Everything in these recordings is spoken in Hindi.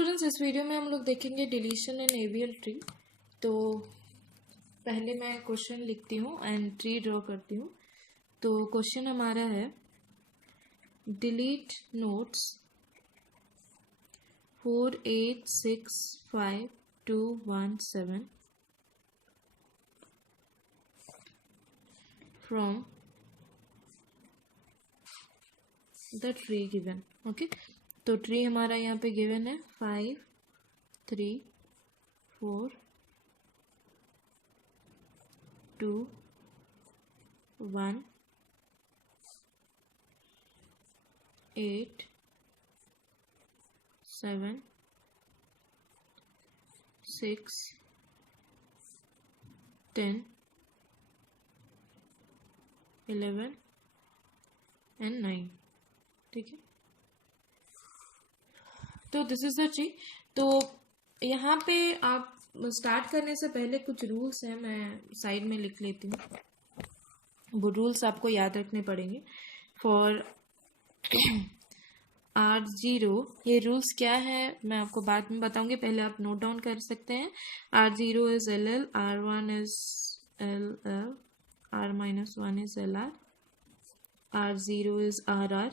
स्टूडेंट्स, इस वीडियो में हम लोग देखेंगे डिलीशन इन एवियल ट्री। तो पहले मैं क्वेश्चन लिखती हूँ एंड ट्री ड्रॉ करती हूँ। तो क्वेश्चन हमारा है delete notes 4865 from the tree given. Okay, तो ट्री हमारा यहाँ पे गिवन है 5 3 4 2 1 8 7 6 10 11 एंड 9। ठीक है, तो दिस इज द ट्री। तो यहाँ पे आप स्टार्ट करने से पहले कुछ रूल्स हैं, मैं साइड में लिख लेती हूँ। वो रूल्स आपको याद रखने पड़ेंगे फॉर R0। ये रूल्स क्या है मैं आपको बाद में बताऊंगी, पहले आप नोट डाउन कर सकते हैं। R0 is LL, R1 is LL, R-1 is LR, R0 is RR,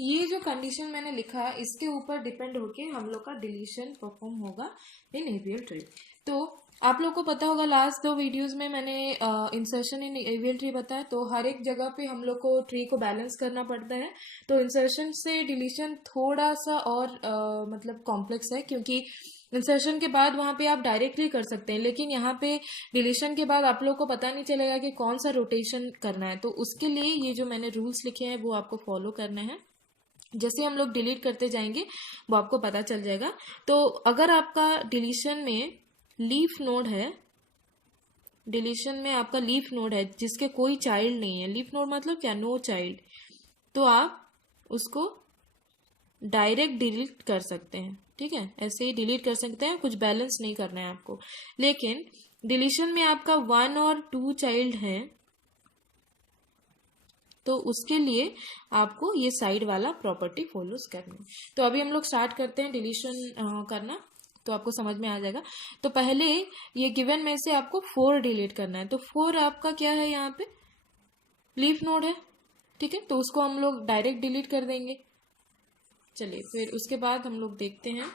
ये जो कंडीशन मैंने लिखा इसके ऊपर डिपेंड होके हम लोग का डिलीशन परफॉर्म होगा इन एवियल ट्री। तो आप लोग को पता होगा लास्ट 2 वीडियोस में मैंने इंसर्शन इन एवियल ट्री बताया। तो हर एक जगह पे हम लोग को ट्री को बैलेंस करना पड़ता है। तो इंसर्शन से डिलीशन थोड़ा सा और मतलब कॉम्प्लेक्स है, क्योंकि इंसर्शन के बाद वहां पे आप डायरेक्टली कर सकते हैं, लेकिन यहाँ पे डिलीशन के बाद आप लोग को पता नहीं चलेगा कि कौन सा रोटेशन करना है। तो उसके लिए ये जो मैंने रूल्स लिखे हैं वो आपको फॉलो करना है। जैसे हम लोग डिलीट करते जाएंगे वो आपको पता चल जाएगा। तो अगर आपका डिलीशन में लीफ नोड है, डिलीशन में आपका लीफ नोड है जिसके कोई चाइल्ड नहीं है, लीफ नोड मतलब क्या, नो चाइल्ड, तो आप उसको डायरेक्ट डिलीट कर सकते हैं। ठीक है, ऐसे ही डिलीट कर सकते हैं, कुछ बैलेंस नहीं करना है आपको। लेकिन डिलीशन में आपका 1 और 2 चाइल्ड है, तो उसके लिए आपको ये साइड वाला प्रॉपर्टी फॉलोज करनी है। तो अभी हम लोग स्टार्ट करते हैं डिलीशन करना, तो आपको समझ में आ जाएगा। तो पहले ये गिवन में से आपको 4 डिलीट करना है। तो 4 आपका क्या है, यहाँ पे लीफ नोड है। ठीक है, तो उसको हम लोग डायरेक्ट डिलीट कर देंगे। चलिए फिर उसके बाद हम लोग देखते हैं।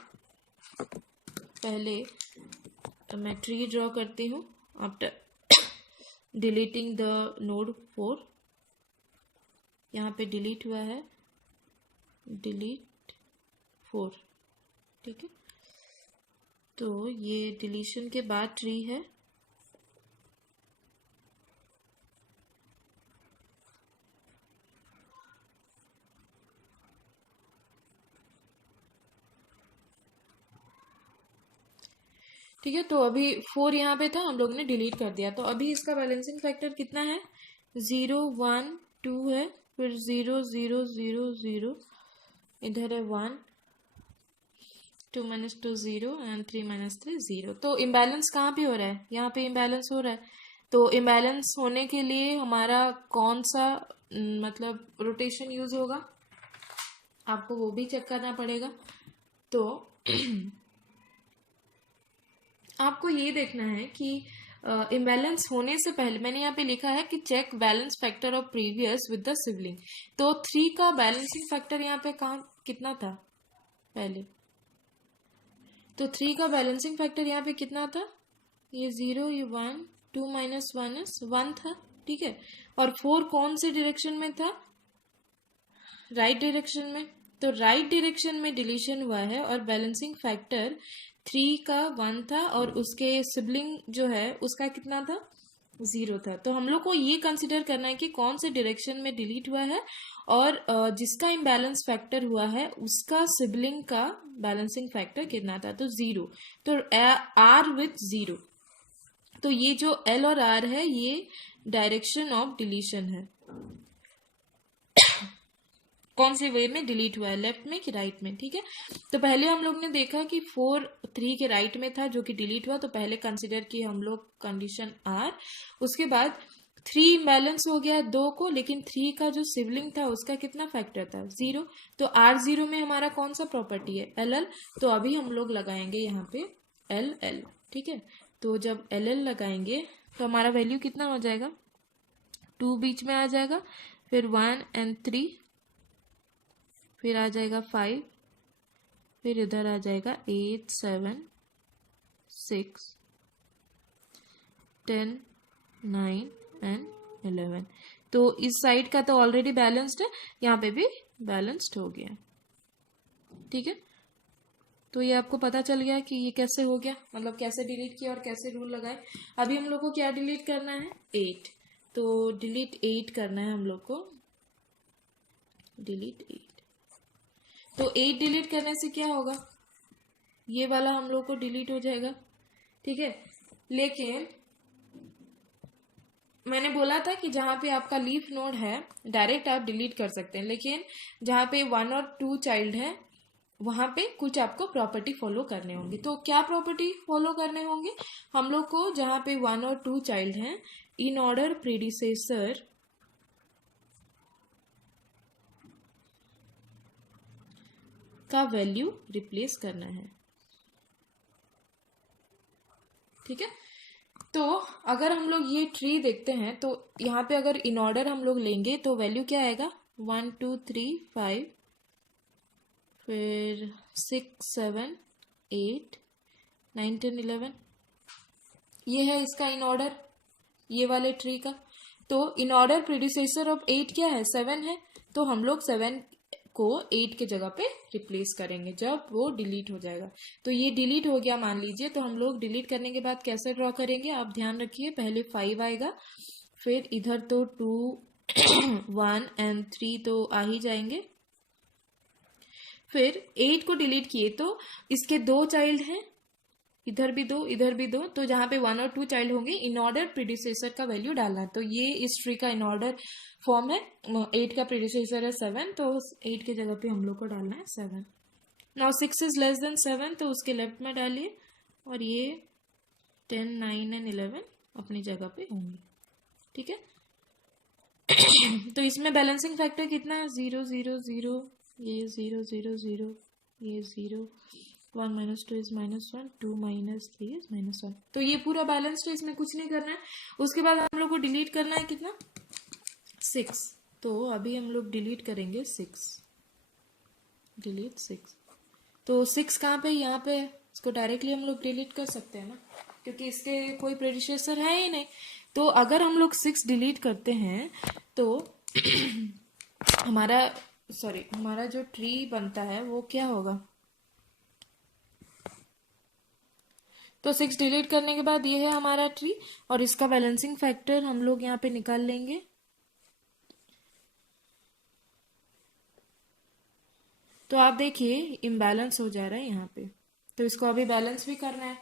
पहले मैं ट्री ड्रॉ करती हूँ आफ्टर डिलीटिंग द नोड 4। यहाँ पे डिलीट हुआ है, डिलीट 4। ठीक है, तो ये डिलीशन के बाद ट्री है। ठीक है, तो अभी 4 यहाँ पे था, हम लोग ने डिलीट कर दिया। तो अभी इसका बैलेंसिंग फैक्टर कितना है, 0 1 2 है, फिर 0 0 0 0, इधर है 1, 2 - 2 0 एंड 3 - 3 0। तो इम्बैलेंस कहाँ पे हो रहा है, यहाँ पे इम्बैलेंस हो रहा है। तो इम्बैलेंस होने के लिए हमारा कौन सा मतलब रोटेशन यूज होगा, आपको वो भी चेक करना पड़ेगा। तो आपको ये देखना है कि इम्बैलेंस होने से पहले मैंने यहाँ पे लिखा है कि check balance factor of previous with the sibling. तो 3 का बैलेंसिंग फैक्टर यहाँ पे कहाँ कितना था पहले, तो 3 का बैलेंसिंग फैक्टर यहाँ पे कितना था, ये 0, ये 1, 2 - 1 इज 1 था। ठीक है, और 4 कौन से डायरेक्शन में था, राइट डायरेक्शन में। तो राइट डायरेक्शन में डिलीशन हुआ है और बैलेंसिंग फैक्टर 3 का 1 था और उसके सिबलिंग जो है उसका कितना था, 0 था। तो हम लोग को ये कंसिडर करना है कि कौन से डायरेक्शन में डिलीट हुआ है और जिसका इम्बैलेंस फैक्टर हुआ है उसका सिबलिंग का बैलेंसिंग फैक्टर कितना था, तो 0। तो R विथ 0। तो ये जो L और R है ये डायरेक्शन ऑफ डिलीशन है। कौन से वे में डिलीट हुआ है, लेफ्ट में कि राइट में, ठीक है। तो पहले हम लोग ने देखा कि 4 3 के राइट में था जो कि डिलीट हुआ, तो पहले कंसिडर किए हम लोग कंडीशन आर। उसके बाद 3 बैलेंस हो गया 2 को, लेकिन 3 का जो सिबलिंग था उसका कितना फैक्टर था, 0। तो R0 में हमारा कौन सा प्रॉपर्टी है, LL। तो अभी हम लोग लगाएंगे यहाँ पे LL, ठीक है। तो जब LL लगाएंगे तो हमारा वैल्यू कितना हो जाएगा, 2 बीच में आ जाएगा, फिर 1 and 3, फिर आ जाएगा 5, फिर इधर आ जाएगा 8 7 6 10 9 एंड 11। तो इस साइड का तो ऑलरेडी बैलेंस्ड है, यहाँ पे भी बैलेंस्ड हो गया, ठीक है। तो ये आपको पता चल गया कि ये कैसे हो गया, मतलब कैसे डिलीट किया और कैसे रूल लगाए। अभी हम लोग को क्या डिलीट करना है, 8। तो डिलीट 8 करना है हम लोग को, डिलीट 8। तो 8 डिलीट करने से क्या होगा, ये वाला हम लोग को डिलीट हो जाएगा, ठीक है। लेकिन मैंने बोला था कि जहाँ पे आपका लीफ नोड है डायरेक्ट आप डिलीट कर सकते हैं, लेकिन जहाँ पे 1 और 2 चाइल्ड है वहां पे कुछ आपको प्रॉपर्टी फॉलो करने होंगे। तो क्या प्रॉपर्टी फॉलो करने होंगे हम लोग को, जहाँ पे 1 और 2 चाइल्ड हैं, इन ऑर्डर प्रीडिसेसर का वैल्यू रिप्लेस करना है, ठीक है। तो अगर हम लोग ये ट्री देखते हैं तो यहाँ पे अगर इन ऑर्डर हम लोग लेंगे तो वैल्यू क्या आएगा, 1 2 3 5, फिर 6 7 8 9 10 11। ये है इसका इन ऑर्डर, ये वाले ट्री का। तो इन ऑर्डर प्रीडिसेसर ऑफ 8 क्या है, 7 है। तो हम लोग 7 को 8 के जगह पे रिप्लेस करेंगे जब वो डिलीट हो जाएगा। तो ये डिलीट हो गया मान लीजिए, तो हम लोग डिलीट करने के बाद कैसे ड्रॉ करेंगे, आप ध्यान रखिए। पहले 5 आएगा, फिर इधर तो 2 1 एंड 3 तो आ ही जाएंगे। फिर 8 को डिलीट किए तो इसके 2 चाइल्ड हैं, इधर भी 2 इधर भी 2, तो जहां पे 1 और 2 चाइल्ड होंगे इन ऑर्डर प्रीडिसेसर का वैल्यू डालना है। तो ये इस ट्री का इन ऑर्डर फॉर्म है। 8 का प्रीडिसेसर है 7, तो 8 के जगह पे हम लोग को डालना है 7। नाउ 6 इज लेस देन 7, तो उसके लेफ्ट में डालिए, और ये 10 9 एंड 11 अपनी जगह पे होंगे, ठीक है। तो इसमें बैलेंसिंग फैक्टर कितना है, 0 0 0, ये 0 0 0, ये 0, 1 minus 2 is -1, 2 minus 3 is -1। तो ये पूरा बैलेंस्ड है, इसमें कुछ नहीं करना है। उसके बाद हम लोग को डिलीट करना है कितना, 6। तो अभी हम लोग डिलीट करेंगे 6, डिलीट 6। तो 6 कहाँ पे, यहाँ पे है। इसको डायरेक्टली हम लोग डिलीट कर सकते हैं ना, क्योंकि इसके कोई प्रेडिसेसर है ही नहीं। तो अगर हम लोग 6 डिलीट करते हैं तो हमारा जो ट्री बनता है वो क्या होगा। तो 6 डिलीट करने के बाद ये है हमारा ट्री, और इसका बैलेंसिंग फैक्टर हम लोग यहाँ पे निकाल लेंगे। तो आप देखिए इम्बैलेंस हो जा रहा है यहाँ पे, तो इसको अभी बैलेंस भी करना है।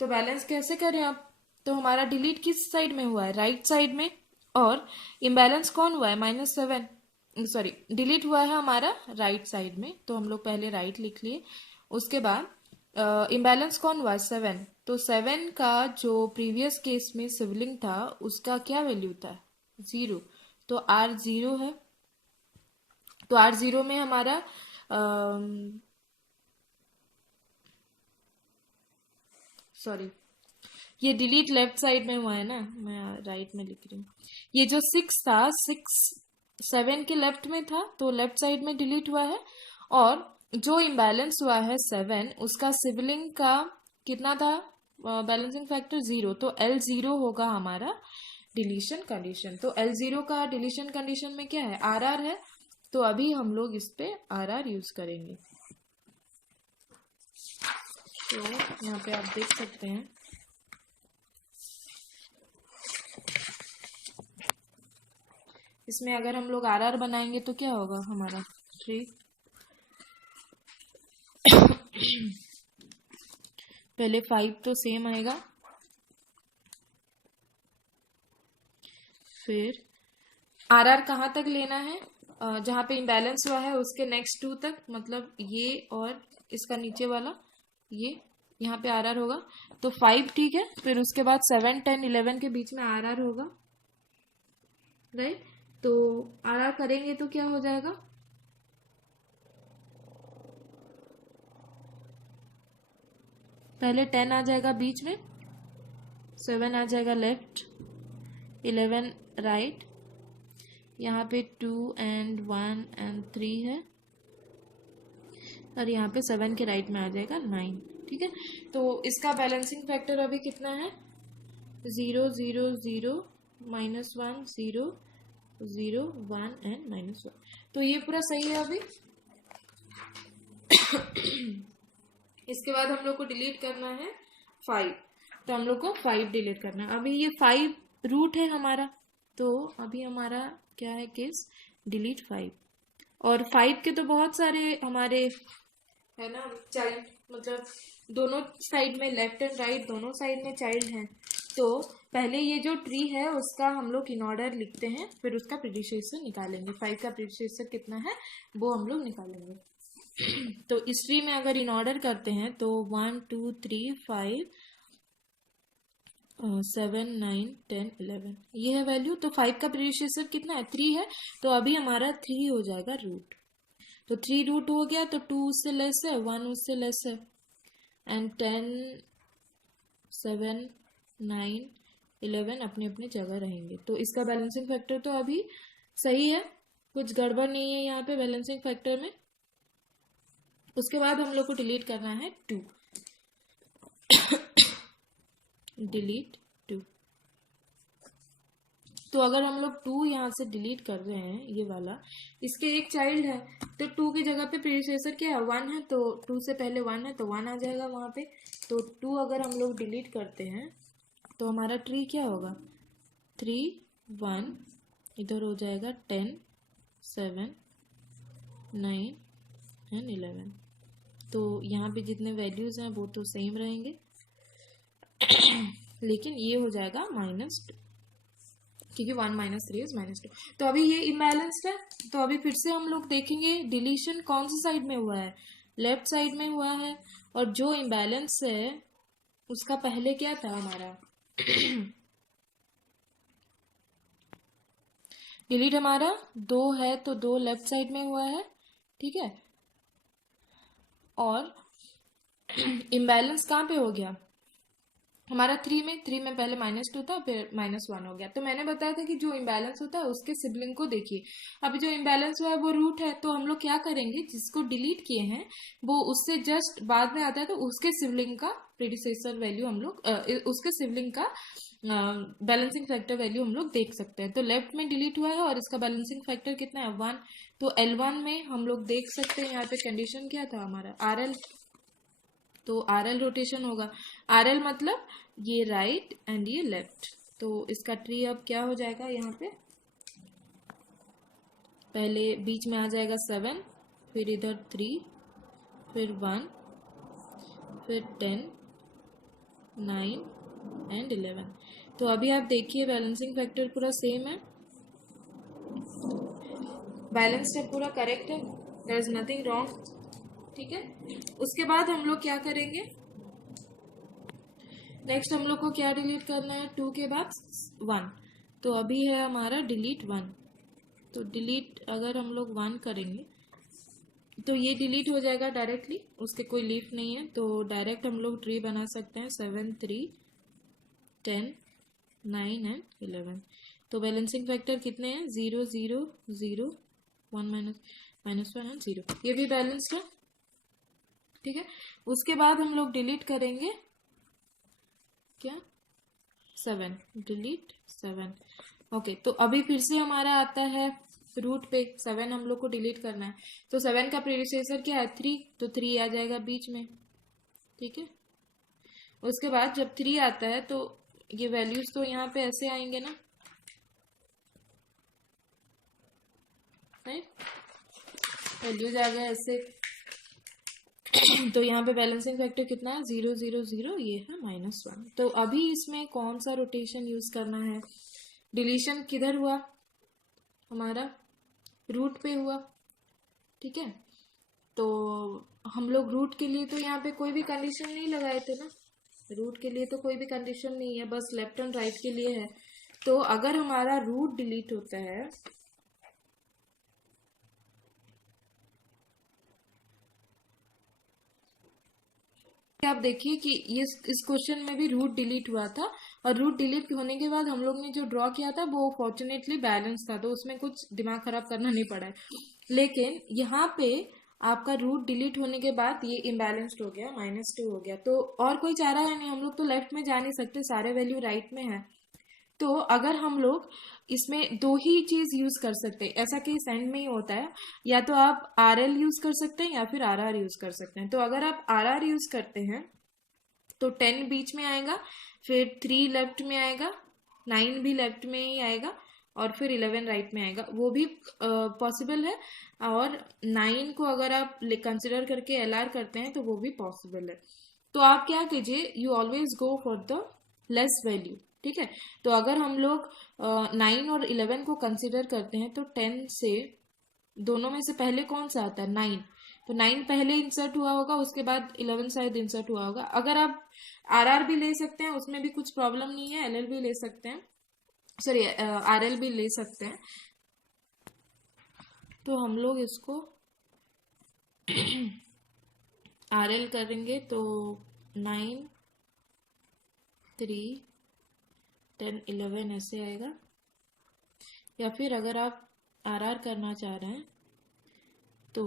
तो बैलेंस कैसे करें आप, तो हमारा डिलीट किस साइड में हुआ है, राइट साइड में, और इम्बैलेंस कौन हुआ है, -7, सॉरी डिलीट हुआ है हमारा राइट साइड में। तो हम लोग पहले राइट लिख लिए, उसके बाद इम्बैलेंस कौन हुआ, 7। तो 7 का जो प्रीवियस केस में सिबलिंग था उसका क्या वैल्यू था, 0। तो R0 है। तो R0 में हमारा सॉरी ये डिलीट लेफ्ट साइड में हुआ है ना, मैं राइट में लिख रही हूँ। ये जो 6 था, 6 7 के लेफ्ट में था, तो लेफ्ट साइड में डिलीट हुआ है। और जो इम्बैलेंस हुआ है 7, उसका सिबलिंग का कितना था बैलेंसिंग फैक्टर, 0। तो L0 होगा हमारा डिलीशन कंडीशन। तो L0 का डिलीशन कंडीशन में क्या है, RR है। तो अभी हम लोग इस पे RR यूज करेंगे। तो यहाँ पे आप देख सकते हैं, इसमें अगर हम लोग RR बनाएंगे तो क्या होगा हमारा ट्री, पहले 5 तो सेम आएगा, फिर आर आर कहाँ तक लेना है, जहाँ पे इम्बैलेंस हुआ है उसके नेक्स्ट 2 तक, मतलब ये और इसका नीचे वाला ये, यहाँ पे आर आर होगा तो 5, ठीक है। फिर उसके बाद 7, 10, 11 के बीच में आर आर होगा, राइट। तो आर आर करेंगे तो क्या हो जाएगा, पहले 10 आ जाएगा बीच में, 7 आ जाएगा लेफ्ट, 11 राइट, यहाँ पे 2 एंड 1 एंड 3 है, और यहाँ पे 7 के राइट में आ जाएगा 9, ठीक है। तो इसका बैलेंसिंग फैक्टर अभी कितना है, 0 0 0 -1 0 0 1 एंड -1। तो ये पूरा सही है अभी। इसके बाद हम लोग को डिलीट करना है 5, तो हम लोग को 5 डिलीट करना है। अभी ये 5 रूट है हमारा, तो अभी हमारा क्या है केस, डिलीट 5। और 5 के तो बहुत सारे हमारे है ना चाइल्ड, मतलब दोनों साइड में, लेफ्ट एंड राइट दोनों साइड में चाइल्ड हैं। तो पहले ये जो ट्री है उसका हम लोग इन ऑर्डर लिखते हैं, फिर उसका प्रीडिसेसर निकालेंगे। 5 का प्रीडिसेसर कितना है वो हम लोग निकालेंगे। तो इस ट्री में अगर इन ऑर्डर करते हैं तो 1 2 3 5 7 9 10 11 ये है वैल्यू। तो 5 का प्रीडिसेसर कितना है, 3 है, तो अभी हमारा 3 हो जाएगा रूट। तो 3 रूट हो गया, तो 2 उससे लेस है, 1 उससे लेस है, एंड 10 7 9 11 अपनी अपनी जगह रहेंगे। तो इसका बैलेंसिंग फैक्टर तो अभी सही है, कुछ गड़बड़ नहीं है यहाँ पे बैलेंसिंग फैक्टर में। उसके बाद हम लोग को डिलीट करना है 2, डिलीट 2। तो अगर हम लोग 2 यहाँ से डिलीट कर रहे हैं, ये वाला इसके एक चाइल्ड है, तो 2 की जगह पे प्रीडिसेसर क्या है, 1 है, तो 2 से पहले 1 है तो 1 आ जाएगा वहाँ पे। तो 2 अगर हम लोग डिलीट करते हैं तो हमारा ट्री क्या होगा, 3 1, इधर हो जाएगा 10 7 9 एंड 11। तो यहाँ पे जितने वैल्यूज हैं वो तो सेम रहेंगे, लेकिन ये हो जाएगा -2, क्योंकि 1 - 3 इज -2। तो अभी ये इम्बैलेंस्ड है, तो अभी फिर से हम लोग देखेंगे डिलीशन कौन सी साइड में हुआ है, लेफ्ट साइड में हुआ है। और जो इम्बैलेंस है उसका पहले क्या था हमारा, डिलीट हमारा 2 है तो 2 लेफ्ट साइड में हुआ है, ठीक है। और इम्बैलेंस कहाँ पे हो गया हमारा, 3 में पहले -2 था, फिर -1 हो गया। तो मैंने बताया था कि जो इम्बैलेंस होता है उसके सिबलिंग को देखिए। अभी जो इम्बैलेंस हुआ है वो रूट है, तो हम लोग क्या करेंगे, जिसको डिलीट किए हैं वो उससे जस्ट बाद में आता है, तो उसके सिबलिंग का प्रीडिसेसर वैल्यू हम लोग उसके सिबलिंग का बैलेंसिंग फैक्टर वैल्यू हम लोग देख सकते हैं। तो लेफ्ट में डिलीट हुआ है और इसका बैलेंसिंग फैक्टर कितना है, 1। तो L1 में हम लोग देख सकते हैं, यहाँ पे कंडीशन क्या था हमारा, RL, तो RL रोटेशन होगा। RL मतलब ये राइट एंड ये लेफ्ट। तो इसका ट्री अब क्या हो जाएगा, यहाँ पे पहले बीच में आ जाएगा 7, फिर इधर 3, फिर 1, फिर 10 9 एंड 11। तो अभी आप देखिए बैलेंसिंग फैक्टर पूरा सेम है, बैलेंस्ड है, पूरा करेक्ट है, देयर इज नथिंग रॉन्ग, ठीक है। उसके बाद हम लोग क्या करेंगे, नेक्स्ट हम लोग को क्या डिलीट करना है, 2 के बाद 1। तो अभी है हमारा डिलीट 1। तो डिलीट अगर हम लोग 1 करेंगे तो ये डिलीट हो जाएगा डायरेक्टली, उसके कोई लीफ नहीं है, तो डायरेक्ट हम लोग ट्री बना सकते हैं 7 3 10 9 एंड 11। तो बैलेंसिंग फैक्टर कितने हैं, 0 0 0 1 -1 एंड 0, ये भी बैलेंस्ड है, ठीक है। उसके बाद हम लोग डिलीट करेंगे क्या, 7, डिलीट 7। ओके, तो अभी फिर से हमारा आता है रूट पे, 7 हम लोग को डिलीट करना है। तो 7 का प्रीडिसेसर क्या है, 3, तो 3 आ जाएगा बीच में, ठीक है। उसके बाद जब 3 आता है तो ये वैल्यूज तो यहाँ पे ऐसे आएंगे ना, राइट, वैल्यूज आ गए ऐसे। तो यहाँ पे बैलेंसिंग फैक्टर कितना है, 0 0 0, ये है -1। तो अभी इसमें कौन सा रोटेशन यूज करना है, डिलीशन किधर हुआ, हमारा रूट पे हुआ, ठीक है। तो हम लोग रूट के लिए तो यहाँ पे कोई भी कंडीशन नहीं लगाए थे ना, रूट के लिए तो कोई भी कंडीशन नहीं है, बस लेफ्ट एंड राइट के लिए है। तो अगर हमारा रूट डिलीट होता है, आप देखिए कि ये इस क्वेश्चन में भी रूट डिलीट हुआ था, और रूट डिलीट होने के बाद हम लोग ने जो ड्रॉ किया था वो फॉर्चुनेटली बैलेंस था, तो उसमें कुछ दिमाग खराब करना नहीं पड़ा है। लेकिन यहाँ पे आपका रूट डिलीट होने के बाद ये इम्बैलेंस्ड हो गया, -2 हो गया, तो और कोई चारा है नहीं, हम लोग तो लेफ्ट में जा नहीं सकते, सारे वैल्यू राइट में है। तो अगर हम लोग इसमें दो ही चीज यूज कर सकते हैं, ऐसा केस एंड में ही होता है, या तो आप RL यूज कर सकते हैं या फिर RR यूज कर सकते हैं। तो अगर आप RR यूज करते हैं तो 10 बीच में आएगा, फिर 3 लेफ्ट में आएगा, 9 भी लेफ्ट में ही आएगा, और फिर 11 राइट में आएगा, वो भी पॉसिबल है। और 9 को अगर आप कंसिडर करके LR करते हैं तो वो भी पॉसिबल है। तो आप क्या कीजिए, you always go for the less value, ठीक है। तो अगर हम लोग 9 और 11 को कंसिडर करते हैं तो 10 से दोनों में से पहले कौन सा आता है, 9, तो 9 पहले इंसर्ट हुआ होगा, उसके बाद 11 शायद इंसर्ट हुआ होगा। अगर आप RR भी ले सकते हैं, उसमें भी कुछ प्रॉब्लम नहीं है, LL भी ले सकते हैं, सॉरी RL भी ले सकते हैं। तो हम लोग इसको RL करेंगे तो 9, 3, 10, 11 ऐसे आएगा। या फिर अगर आप RR करना चाह रहे हैं तो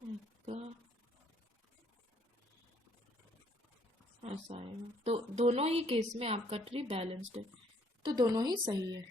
आपका ऐसा आएगा। तो दोनों ही केस में आपका ट्री बैलेंस्ड है, तो दोनों ही सही है।